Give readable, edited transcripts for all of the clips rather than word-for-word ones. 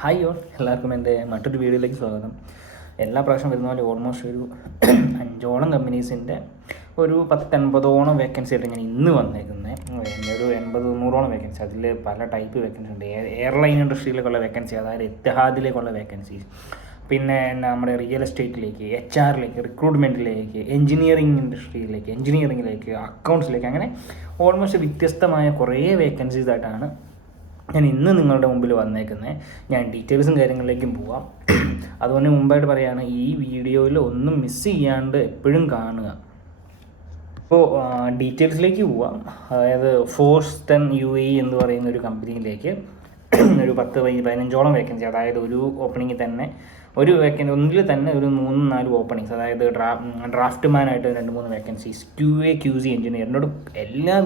Hi all, എല്ലാവർക്കും എൻ്റെ മറ്റൊരു വീഡിയോയിലേക്ക് സ്വാഗതം. എല്ലാ പ്രാവശ്യം വരുന്ന പോലെ ഓൾമോസ്റ്റ് ഒരു 5ഓളം കമ്പനീസിൻ്റെ ഒരു 10-80ഓളം വേക്കൻസി ആയിട്ട് ഞാൻ ഇന്ന് വന്നേക്കുന്നത്. എൻ്റെ ഒരു 80-100ഓളം വേക്കൻസി, അതിൽ പല ടൈപ്പ് വേക്കൻസി ഉണ്ട്. എയർലൈൻ ഇൻഡസ്ട്രിയിലേക്കുള്ള വേക്കൻസി, അതായത് എത്തിഹാദിലേക്കുള്ള വേക്കൻസീസ്, പിന്നെ നമ്മുടെ റിയൽ എസ്റ്റേറ്റിലേക്ക്, HR-ലേക്ക്, റിക്രൂട്ട്മെൻറ്റിലേക്ക്, എഞ്ചിനീയറിങ്ങിലേക്ക്, അക്കൗണ്ട്സിലേക്ക്, അങ്ങനെ ഓൾമോസ്റ്റ് വ്യത്യസ്തമായ കുറേ വേക്കൻസീസ് ആയിട്ടാണ് ഞാൻ ഇന്ന് നിങ്ങളുടെ മുമ്പിൽ വന്നേക്കുന്നത്. ഞാൻ ഡീറ്റെയിൽസും കാര്യങ്ങളിലേക്കും പോവാം. അതുകൊണ്ട് മുമ്പായിട്ട് പറയുകയാണ്, ഈ വീഡിയോയിൽ ഒന്നും മിസ് ചെയ്യാണ്ട് എപ്പോഴും കാണുക. ഇപ്പോൾ ഡീറ്റെയിൽസിലേക്ക് പോവാം. അതായത് ഫോഴ്സ്റ്റൺ UAE എന്ന് പറയുന്ന ഒരു കമ്പനിയിലേക്ക് ഒരു 10-15ഓളം വേക്കൻസി, അതായത് ഒരു ഓപ്പണിങ്ങിൽ തന്നെ ഒരു വേക്കൻസി, ഒന്നിൽ തന്നെ ഒരു 3-4 ഓപ്പണിങ്സ്, അതായത് ഡ്രാഫ്റ്റ് മാനായിട്ട് 2-3 വേക്കൻസീസ്, QA QC എഞ്ചിനീയർ. എന്നോട്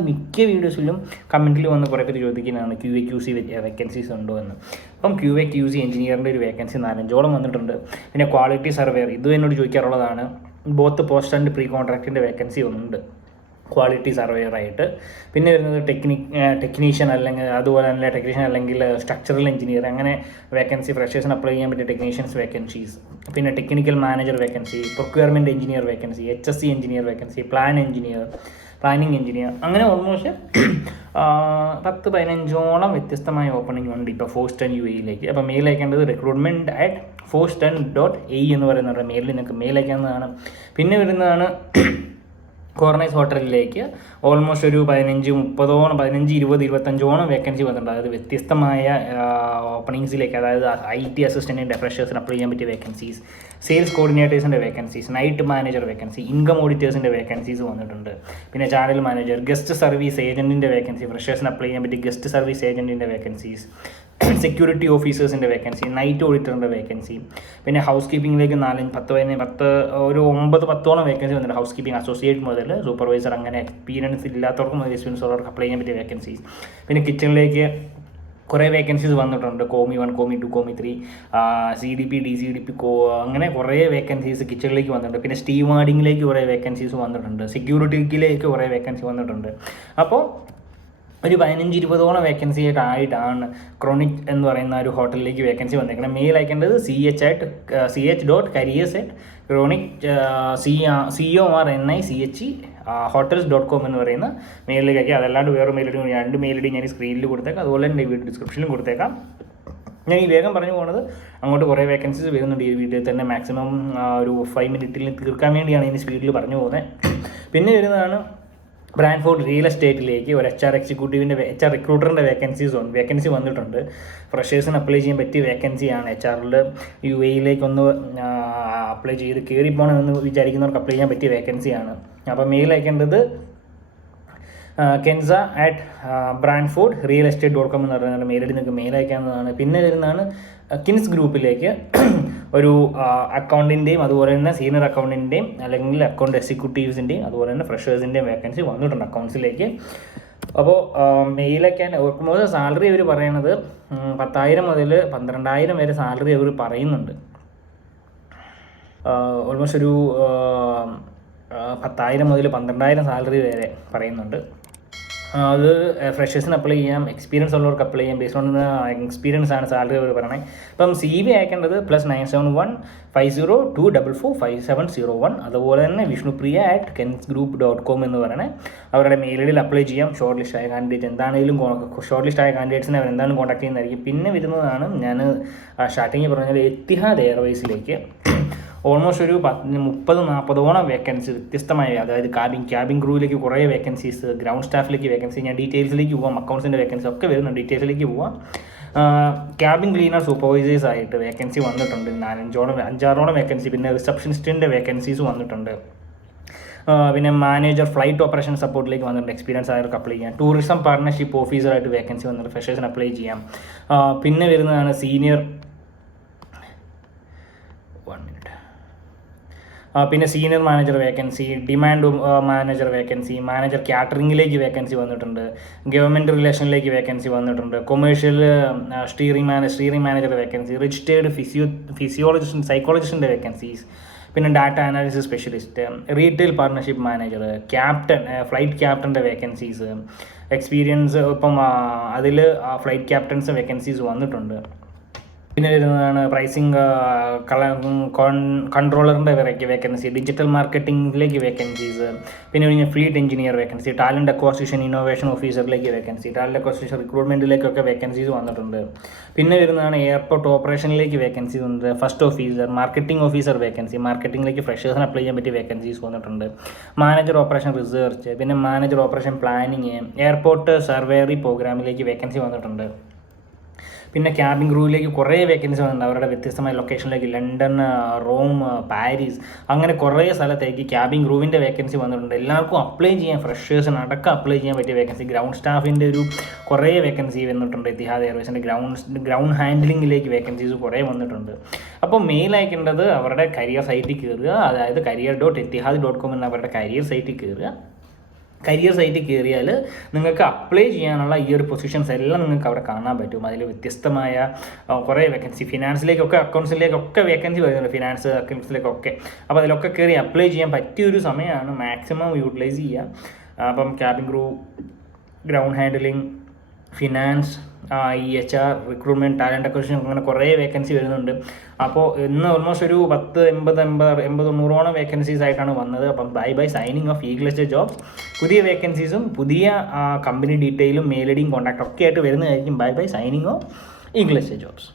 മിക്ക വീഡിയോസിലും കമൻറ്റിൽ വന്ന് കുറേ പേര് ചോദിക്കുന്നതാണ് QA QC വേക്കൻസീസ് ഉണ്ടോ എന്ന്. അപ്പം QA QC എഞ്ചിനീയറിൻ്റെ ഒരു വേക്കൻസി 4-5ഓളം വന്നിട്ടുണ്ട്. പിന്നെ ക്വാളിറ്റി സർവേയർ, ഇതും എന്നോട് ചോദിക്കാറുള്ളതാണ്. ബോത്ത് പോസ്റ്റ് ആൻഡ് പ്രീ കോൺട്രാക്റ്റിൻ്റെ വേക്കൻസി ഉണ്ട് ക്വാളിറ്റി സർവേയറായിട്ട്. പിന്നെ വരുന്നത് ടെക്നീഷ്യൻ അല്ലെങ്കിൽ സ്ട്രക്ചറൽ എഞ്ചിനീയർ, അങ്ങനെ വേക്കൻസി, ഫ്രഷേഴ്സിന് അപ്ലൈ ചെയ്യാൻ പറ്റിയ ടെക്നീഷ്യൻസ് വേക്കൻസീസ്. പിന്നെ technical manager vacancy, procurement engineer vacancy, HSC engineer vacancy, planning engineer, അങ്ങനെ ഓൾമോസ്റ്റ് 10-15ഓളം വ്യത്യസ്തമായ ഓപ്പണിംഗ് ഉണ്ട് ഇപ്പോൾ ഫോഴ്സ്റ്റൺ UAE-ലേക്ക്. അപ്പോൾ മെയിൽ അയക്കേണ്ടത് recruitment@foreston.ae എന്ന് പറയുന്ന മെയിലിൽ നിങ്ങൾക്ക് മെയിൽ അയക്കാവുന്നതാണ്. പിന്നെ വരുന്നതാണ് കോർണൈസ് ഹോട്ടലിലേക്ക് ഓൾമോസ്റ്റ് ഒരു 15-30ഓളം, 15-20-25ഓളം വേക്കൻസി വന്നിട്ടുണ്ട്. അതായത് വ്യത്യസ്തമായ ഓപ്പണിങ്സിലേക്ക്, അതായത് IT അസിസ്റ്റൻറ്റിൻ്റെ ഫ്രഷേഴ്സിന് അപ്ലൈ ചെയ്യാൻ പറ്റിയ വേക്കൻസീസ്, സെയിൽസ് കോർഡിനേറ്റേഴ്സിൻ്റെ vacancies, night manager vacancy, income ഓഡിറ്റേഴ്സിൻ്റെ വേക്കൻസീസ് വന്നിട്ടുണ്ട്. പിന്നെ ചാനൽ മാനേജർ, ഗസ്റ്റ് സർവീസ് ഏജൻറ്റിൻ്റെ വേക്കൻസി, ഫ്രഷേഴ്സിന് അപ്ലൈ ചെയ്യാൻ പറ്റിയ ഗസ്റ്റ് സർവീസ് ഏജൻറ്റിൻ്റെ വേക്കൻസീസ്, സെക്യൂരിറ്റി ഓഫീസേഴ്സിൻ്റെ വേക്കൻസി, നൈറ്റ് ഓഡിറ്ററിൻ്റെ വേക്കൻസി. പിന്നെ ഹൗസ് കീപ്പിങ്ങിലേക്ക് 9-10ഓളം വേക്കൻസി വന്നിട്ടുണ്ട്. ഹൗസ് കീപ്പിംഗ് അസോസിയേറ്റ് മുതൽ സൂപ്പർവൈസർ, അങ്ങനെ എക്സ്പീരിയൻസ് ഇല്ലാത്തവർക്കും എക്സ്പീരിയൻസ് ഉള്ളവർക്ക് അപ്ലൈ ചെയ്യാൻ പറ്റിയ വേക്കൻസീസ്. പിന്നെ കിച്ചണിലേക്ക് കുറേ വേക്കൻസീസ് വന്നിട്ടുണ്ട്. കോമി 1, കോമി 2, കോമി 3, CDP, DCDP, അങ്ങനെ കുറേ വേക്കൻസീസ് കിച്ചണിലേക്ക് വന്നിട്ടുണ്ട്. പിന്നെ സ്റ്റീവാർഡിങ്ങിലേക്ക് കുറേ വേക്കൻസീസ് വന്നിട്ടുണ്ട്. സെക്യൂരിറ്റിയിലേക്ക് കുറേ വേക്കൻസി വന്നിട്ടുണ്ട്. അപ്പോൾ ഒരു 15-20ഓളം വേക്കൻസി ആയിട്ടാണ് ക്രോണിക് എന്ന് പറയുന്ന ഒരു ഹോട്ടലിലേക്ക് വേക്കൻസി വന്നേക്കുന്നത്. മെയിൽ അയക്കേണ്ടത് CH.careers@chronic.hotels.com എന്ന് പറയുന്ന മെയിലിലേക്ക് അയക്കുക. അതല്ലാണ്ട് വേറെ mail I D, 2 mail I D ഞാൻ സ്ക്രീനിൽ കൊടുത്തേക്കാം, അതുപോലെ തന്നെ വീഡിയോ ഡിസ്ക്രിപ്ഷനിലും കൊടുത്തേക്കാം. ഞാൻ ഈ വേഗം പറഞ്ഞു പോകുന്നത്, അങ്ങോട്ട് കുറേ വേക്കൻസീസ് വരുന്നുണ്ട്. ഈ വീഡിയോയിൽ തന്നെ മാക്സിമം ഒരു 5 മിനിറ്റിൽ തീർക്കാൻ വേണ്ടിയാണ് ഇനി സ്പീഡിൽ പറഞ്ഞു പോകുന്നത്. പിന്നെ വരുന്നതാണ് ബ്രാൻഡ്ഫോർഡ് റിയൽ എസ്റ്റേറ്റിലേക്ക് ഒരു HR റിക്രൂട്ടറിൻ്റെ വേക്കൻസി വന്നിട്ടുണ്ട്. ഫ്രഷേഴ്സിന് അപ്ലൈ ചെയ്യാൻ പറ്റിയ വേക്കൻസിയാണ്. HR-ൽ UAE-ലേക്ക് ഒന്ന് അപ്ലൈ ചെയ്ത് കയറിപ്പോണമെന്ന് വിചാരിക്കുന്നവർക്ക് അപ്ലൈ ചെയ്യാൻ പറ്റിയ വേക്കൻസിയാണ്. അപ്പോൾ മെയിൽ അയക്കേണ്ടത് kenza@brandfordrealestate.com എന്ന് പറയുന്ന മെയിൽ ഐ ഡി നിങ്ങൾക്ക് മെയിൽ അയക്കാവുന്നതാണ്. പിന്നെ വരുന്നതാണ് കിൻസ് ഗ്രൂപ്പിലേക്ക് ഒരു അക്കൗണ്ടിൻ്റെയും അതുപോലെ തന്നെ സീനിയർ അക്കൗണ്ടിൻ്റെയും അല്ലെങ്കിൽ അക്കൗണ്ട് എക്സിക്യൂട്ടീവ്സിൻ്റെയും അതുപോലെ തന്നെ ഫ്രഷേഴ്സിൻ്റെയും വേക്കൻസി വന്നിട്ടുണ്ട് അക്കൗണ്ട്സിലേക്ക്. അപ്പോൾ മെയിൽ അയക്കാൻ ഓർക്കുമ്പോൾ സാലറി അവർ പറയണത് 10,000 മുതൽ 12,000 വരെ സാലറി അവർ പറയുന്നുണ്ട്. ഓൾമോസ്റ്റ് ഒരു 10,000 മുതൽ 12,000 സാലറി വരെ പറയുന്നുണ്ട്. അത് ഫ്രഷേഴ്സിന് അപ്ലൈ ചെയ്യാം, എക്സ്പീരിയൻസ് ഉള്ളവർക്ക് അപ്ലൈ ചെയ്യാം. ബേസ്ഡ് ഓൺ എക്സ്പീരിയൻസ് ആണ് സാലറി അവർ പറയണത്. ഇപ്പം CV അയക്കേണ്ടത് +971-502-445-701. അതുപോലെ തന്നെ vishnupriya@kensgroup.com എന്ന് പറയണേ അവരുടെ മെയിൽ ഐ ഡിയിൽ അപ്ലൈ ചെയ്യാം. ഷോർട്ട് ലിസ്റ്റ് ആയ കാൻഡിഡേറ്റ് കാൻഡിഡേറ്റ്സിനെ അവർ എന്തായാലും കോൺടാക്ട് ചെയ്യുന്നതായിരിക്കും. പിന്നെ വരുന്നതാണ് ഞാൻ സ്റ്റാർട്ടിങ്ങിൽ പറഞ്ഞാൽ എത്തിഹാദ് എയർവേസിലേക്ക് ഓൾമോസ്റ്റ് ഒരു 30-40ഓളം വേക്കൻസി വ്യത്യസ്തമായ, അതായത് ക്യാബിൻ ക്രൂവിലേക്ക് കുറേ വേക്കൻസീസ്, ഗ്രൗണ്ട് സ്റ്റാഫിലേക്ക് വേക്കൻസി. ഞാൻ ഡീറ്റെയിൽസിലേക്ക് പോവാം. അക്കൗണ്ട്സിൻ്റെ വേക്കൻസി ഒക്കെ വരുന്നുണ്ട്, ഡീറ്റെയിൽസിലേക്ക് പോവാം. ക്യാബിൻ ക്ലീനർ സൂപ്പർവൈസേഴ്സ് ആയിട്ട് വേക്കൻസി വന്നിട്ടുണ്ട് 5-6ഓളം വേക്കൻസി. പിന്നെ റിസപ്ഷനിസ്റ്റിൻ്റെ വേക്കൻസീസ് വന്നിട്ടുണ്ട്. പിന്നെ മാനേജർ ഫ്ലൈറ്റ് ഓപ്പറേഷൻ സപ്പോർട്ടിലേക്ക് വന്നിട്ടുണ്ട്, എക്സ്പീരിയൻസ് ആയവർക്ക് അപ്ലൈ ചെയ്യാം. ടൂറിസം പാർട്ണർഷിപ്പ് ഓഫീസറായിട്ട് വേക്കൻസി വന്നിട്ടുണ്ട്, ഫ്രഷേഴ്സിന് അപ്ലൈ ചെയ്യാം. പിന്നെ വരുന്നതാണ് senior manager vacancy, demand manager vacancy, manager കാറ്ററിങ്ങിലേക്ക് വേക്കൻസി വന്നിട്ടുണ്ട്. ഗവൺമെൻറ് റിലേഷനിലേക്ക് വേക്കൻസി വന്നിട്ടുണ്ട്. Commercial steering manager vacancy, registered സൈക്കോളജിസ്റ്റിൻ്റെ വേക്കൻസീസ്. പിന്നെ data analysis specialist, retail partnership manager, flight ക്യാപ്റ്റൻ്റെ വേക്കൻസീസ്, എക്സ്പീരിയൻസ്. ഇപ്പം അതിൽ ഫ്ലൈറ്റ് ക്യാപ്റ്റൻസ് വേക്കൻസീസ് വന്നിട്ടുണ്ട്. പിന്നെ വരുന്നതാണ് പ്രൈസിങ് കൺട്രോളറിൻ്റെ വേക്കൻസി, ഡിജിറ്റൽ മാർക്കറ്റിംഗിലേക്ക് വേക്കൻസീസ്, പിന്നെ കഴിഞ്ഞാൽ fleet engineer vacancy, talent അക്വാസിഷൻ innovation ഓഫീസറിലേക്ക് വേക്കൻസി, ടാലൻറ്റ് അക്വാസിഷൻ റിക്രൂട്ട്മെൻറ്റിലേക്കൊക്കെ വേക്കൻസീസ് വന്നിട്ടുണ്ട്. പിന്നെ വരുന്നതാണ് എയർപോർട്ട് ഓപ്പറേഷനിലേക്ക് വേക്കൻസീസ് ഉണ്ട്, first officer, marketing officer vacancy, മാർക്കറ്റിംഗിലേക്ക് ഫ്രഷേഴ്സിന് അപ്ലൈ ചെയ്യാൻ പറ്റിയ വേക്കൻസീസ് വന്നിട്ടുണ്ട്. മാനേജർ ഓപ്പറേഷൻ റിസർച്ച്, പിന്നെ മാനേജർ ഓപ്പറേഷൻ പ്ലാനിങ്, എയർപോർട്ട് സർവേറി പ്രോഗ്രാമിലേക്ക് വേക്കൻസി വന്നിട്ടുണ്ട്. പിന്നെ ക്യാബിൻ ക്രൂവിലേക്ക് കുറേ വേക്കൻസി വന്നിട്ടുണ്ട്. അവരുടെ വ്യത്യസ്തമായ ലൊക്കേഷനിലേക്ക് ലണ്ടൻ, റോം, പാരീസ്, അങ്ങനെ കുറേ സ്ഥലത്തേക്ക് ക്യാബിൻ ക്രൂവിൻ്റെ വേക്കൻസി വന്നിട്ടുണ്ട്. എല്ലാവർക്കും അപ്ലൈ ചെയ്യാൻ, ഫ്രഷേഴ്സിന് അടക്കം അപ്ലൈ ചെയ്യാൻ പറ്റിയ വേക്കൻസി. ഗ്രൗണ്ട് സ്റ്റാഫിൻ്റെ ഒരു കുറേ വേക്കൻസി വന്നിട്ടുണ്ട്. എത്തിഹാദ് എയർവേസിൻ്റെ ഗ്രൗണ്ട് ഹാൻഡ്ലിങ്ങിലേക്ക് വേക്കൻസീസ് കുറേ വന്നിട്ടുണ്ട്. അപ്പോൾ മെയിൽ അയക്കേണ്ടത് അവരുടെ കരിയർ സൈറ്റിൽ കയറുക, അതായത് career.etihad.com എന്ന അവരുടെ കരിയർ സൈറ്റിൽ കയറുക. കരിയർ സൈറ്റിൽ കയറിയാൽ നിങ്ങൾക്ക് അപ്ലൈ ചെയ്യാനുള്ള ഈ ഒരു പൊസിഷൻസ് എല്ലാം നിങ്ങൾക്ക് അവിടെ കാണാൻ പറ്റും. അതിൽ വ്യത്യസ്തമായ കുറേ വേക്കൻസി, ഫിനാൻസിലേക്കൊക്കെ അക്കൗണ്ട്സിലേക്കൊക്കെ വേക്കൻസി വരുന്നുണ്ട്, ഫിനാൻസ് അക്കൗണ്ട്സിലേക്കൊക്കെ. അപ്പോൾ അതിലൊക്കെ കയറി അപ്ലൈ ചെയ്യാൻ പറ്റിയൊരു സമയമാണ്, മാക്സിമം യൂട്ടിലൈസ് ചെയ്യുക. അപ്പം cabin crew, ground handling, finance, EHR, recruitment, talent acquisition, അങ്ങനെ കുറേ വേക്കൻസി വരുന്നുണ്ട്. അപ്പോൾ ഇന്ന് ഓൾമോസ്റ്റ് ഒരു 80-90 വേക്കൻസീസ് ആയിട്ടാണ് വന്നത്. അപ്പം bye signing off Eaglest Jobs. പുതിയ വേക്കൻസീസും പുതിയ കമ്പനി ഡീറ്റെയിലും മെയിൽ ഐഡിയും കോൺടാക്റ്റ് ഒക്കെ ആയിട്ട് വരുന്നതായിരിക്കും. Bye signing off Eaglest jobs.